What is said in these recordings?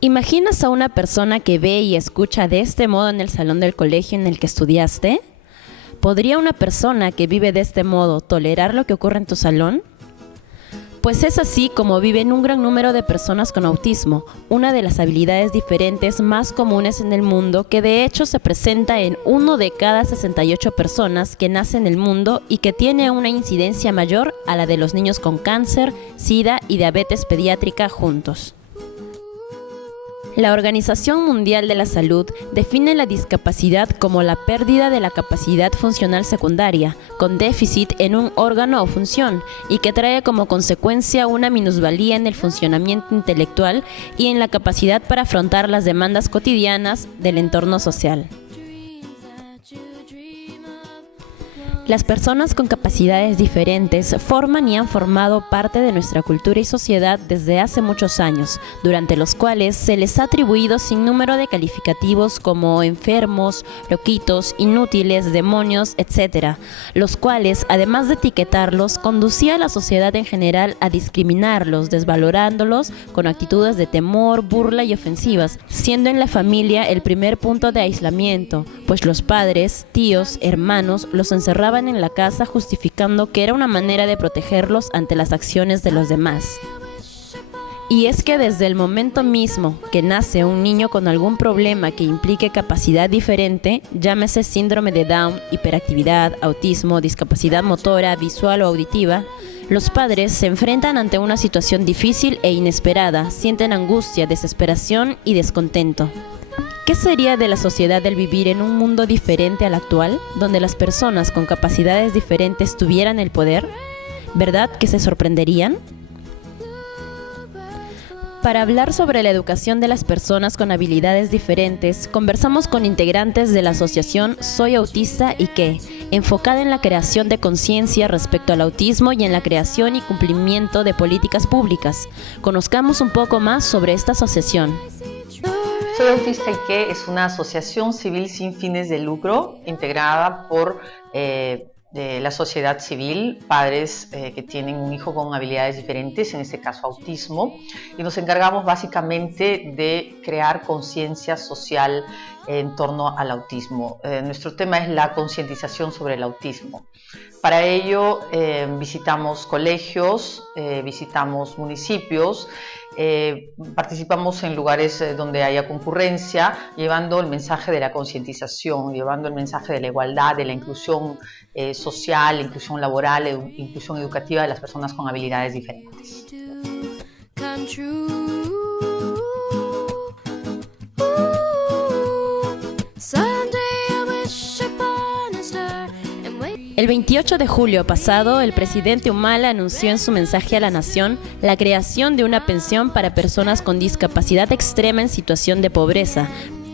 ¿Imaginas a una persona que ve y escucha de este modo en el salón del colegio en el que estudiaste? ¿Podría una persona que vive de este modo tolerar lo que ocurre en tu salón? Pues es así como viven un gran número de personas con autismo, una de las habilidades diferentes más comunes en el mundo que de hecho se presenta en 1 de cada 68 personas que nacen en el mundo y que tiene una incidencia mayor a la de los niños con cáncer, SIDA y diabetes pediátrica juntos. La Organización Mundial de la Salud define la discapacidad como la pérdida de la capacidad funcional secundaria, con déficit en un órgano o función, y que trae como consecuencia una minusvalía en el funcionamiento intelectual y en la capacidad para afrontar las demandas cotidianas del entorno social. Las personas con capacidades diferentes forman y han formado parte de nuestra cultura y sociedad desde hace muchos años, durante los cuales se les ha atribuido sin número de calificativos como enfermos, loquitos, inútiles, demonios, etc., los cuales, además de etiquetarlos, conducía a la sociedad en general a discriminarlos, desvalorándolos con actitudes de temor, burla y ofensivas, siendo en la familia el primer punto de aislamiento, pues los padres, tíos, hermanos los encerraban en la casa justificando que era una manera de protegerlos ante las acciones de los demás. Y es que desde el momento mismo que nace un niño con algún problema que implique capacidad diferente, llámese síndrome de Down, hiperactividad, autismo, discapacidad motora, visual o auditiva, los padres se enfrentan ante una situación difícil e inesperada, sienten angustia, desesperación y descontento. ¿Qué sería de la sociedad el vivir en un mundo diferente al actual, donde las personas con capacidades diferentes tuvieran el poder? ¿Verdad que se sorprenderían? Para hablar sobre la educación de las personas con habilidades diferentes, conversamos con integrantes de la asociación Soy Autista y qué, enfocada en la creación de conciencia respecto al autismo y en la creación y cumplimiento de políticas públicas. Conozcamos un poco más sobre esta asociación. Soy Autista y qué es una asociación civil sin fines de lucro integrada por de la sociedad civil, padres que tienen un hijo con habilidades diferentes, en este caso autismo, y nos encargamos básicamente de crear conciencia social en torno al autismo. Nuestro tema es la concientización sobre el autismo. Para ello visitamos colegios, visitamos municipios, participamos en lugares donde haya concurrencia, llevando el mensaje de la concientización, llevando el mensaje de la igualdad, de la inclusión social, inclusión laboral, inclusión educativa de las personas con habilidades diferentes. El 28 de julio pasado, el presidente Humala anunció en su mensaje a la nación la creación de una pensión para personas con discapacidad extrema en situación de pobreza.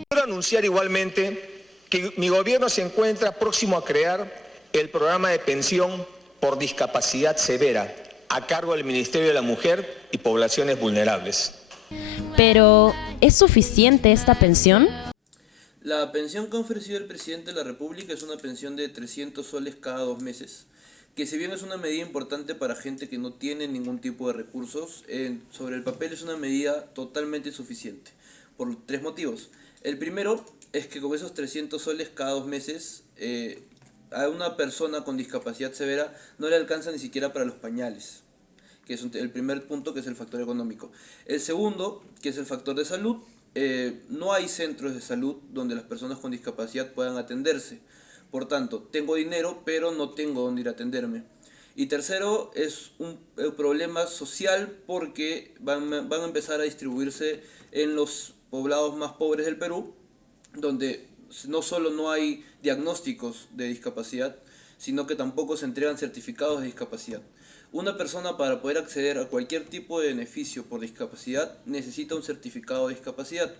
Quiero anunciar igualmente que mi gobierno se encuentra próximo a crear el programa de pensión por discapacidad severa a cargo del Ministerio de la Mujer y Poblaciones Vulnerables. Pero, ¿es suficiente esta pensión? La pensión que ha ofrecido el presidente de la República es una pensión de 300 soles cada 2 meses, que si bien es una medida importante para gente que no tiene ningún tipo de recursos, sobre el papel es una medida totalmente insuficiente, por 3 motivos. El primero es que con esos 300 soles cada 2 meses, a una persona con discapacidad severa no le alcanza ni siquiera para los pañales, que es el primer punto, que es el factor económico. El segundo, que es el factor de salud. No hay centros de salud donde las personas con discapacidad puedan atenderse. Por tanto, tengo dinero, pero no tengo dónde ir a atenderme. Y tercero, es un problema social porque van a empezar a distribuirse en los poblados más pobres del Perú, donde no solo no hay diagnósticos de discapacidad, sino que tampoco se entregan certificados de discapacidad. Una persona, para poder acceder a cualquier tipo de beneficio por discapacidad, necesita un certificado de discapacidad.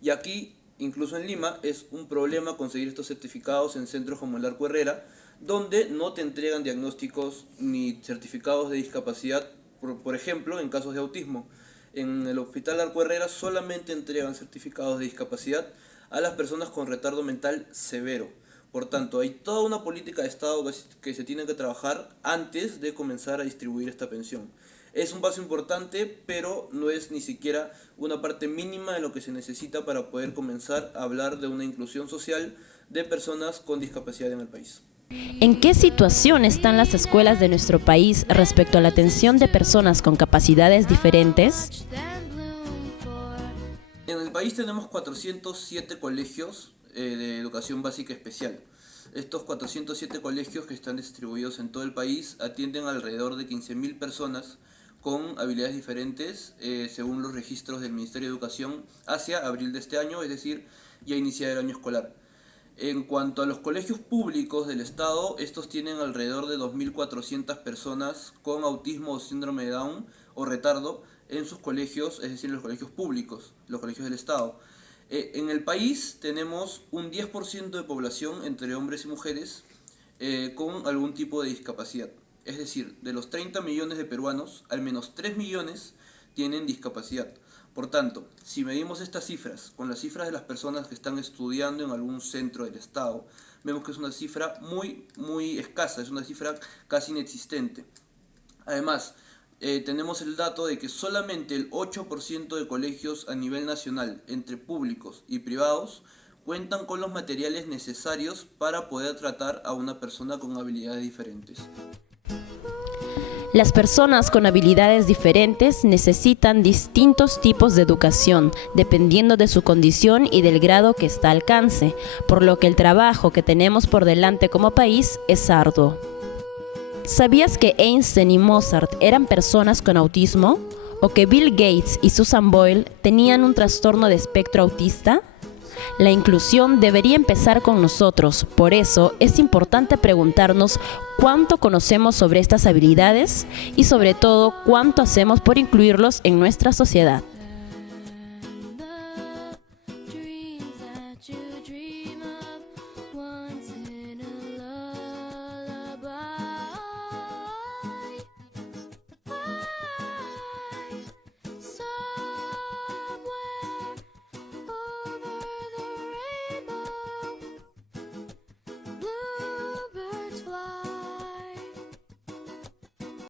Y aquí, incluso en Lima, es un problema conseguir estos certificados en centros como el Arco Herrera, donde no te entregan diagnósticos ni certificados de discapacidad, por ejemplo, en casos de autismo. En el Hospital Arco Herrera solamente entregan certificados de discapacidad a las personas con retardo mental severo. Por tanto, hay toda una política de Estado que se tiene que trabajar antes de comenzar a distribuir esta pensión. Es un paso importante, pero no es ni siquiera una parte mínima de lo que se necesita para poder comenzar a hablar de una inclusión social de personas con discapacidad en el país. ¿En qué situación están las escuelas de nuestro país respecto a la atención de personas con capacidades diferentes? En el país tenemos 407 colegios de educación básica especial. Estos 407 colegios que están distribuidos en todo el país atienden alrededor de 15.000 personas con habilidades diferentes según los registros del Ministerio de Educación hacia abril de este año, es decir, ya iniciado el año escolar. En cuanto a los colegios públicos del Estado, estos tienen alrededor de 2.400 personas con autismo o síndrome de Down o retardo en sus colegios, es decir, en los colegios públicos, los colegios del Estado. En el país tenemos un 10% de población entre hombres y mujeres con algún tipo de discapacidad. Es decir, de los 30 millones de peruanos, al menos 3 millones tienen discapacidad. Por tanto, si medimos estas cifras con las cifras de las personas que están estudiando en algún centro del Estado, vemos que es una cifra muy escasa, es una cifra casi inexistente. Además, tenemos el dato de que solamente el 8% de colegios a nivel nacional, entre públicos y privados, cuentan con los materiales necesarios para poder tratar a una persona con habilidades diferentes. Las personas con habilidades diferentes necesitan distintos tipos de educación, dependiendo de su condición y del grado que está al alcance, por lo que el trabajo que tenemos por delante como país es arduo. ¿Sabías que Einstein y Mozart eran personas con autismo? ¿O que Bill Gates y Susan Boyle tenían un trastorno de espectro autista? La inclusión debería empezar con nosotros, por eso es importante preguntarnos cuánto conocemos sobre estas habilidades y sobre todo cuánto hacemos por incluirlos en nuestra sociedad. The dreams that you dream of.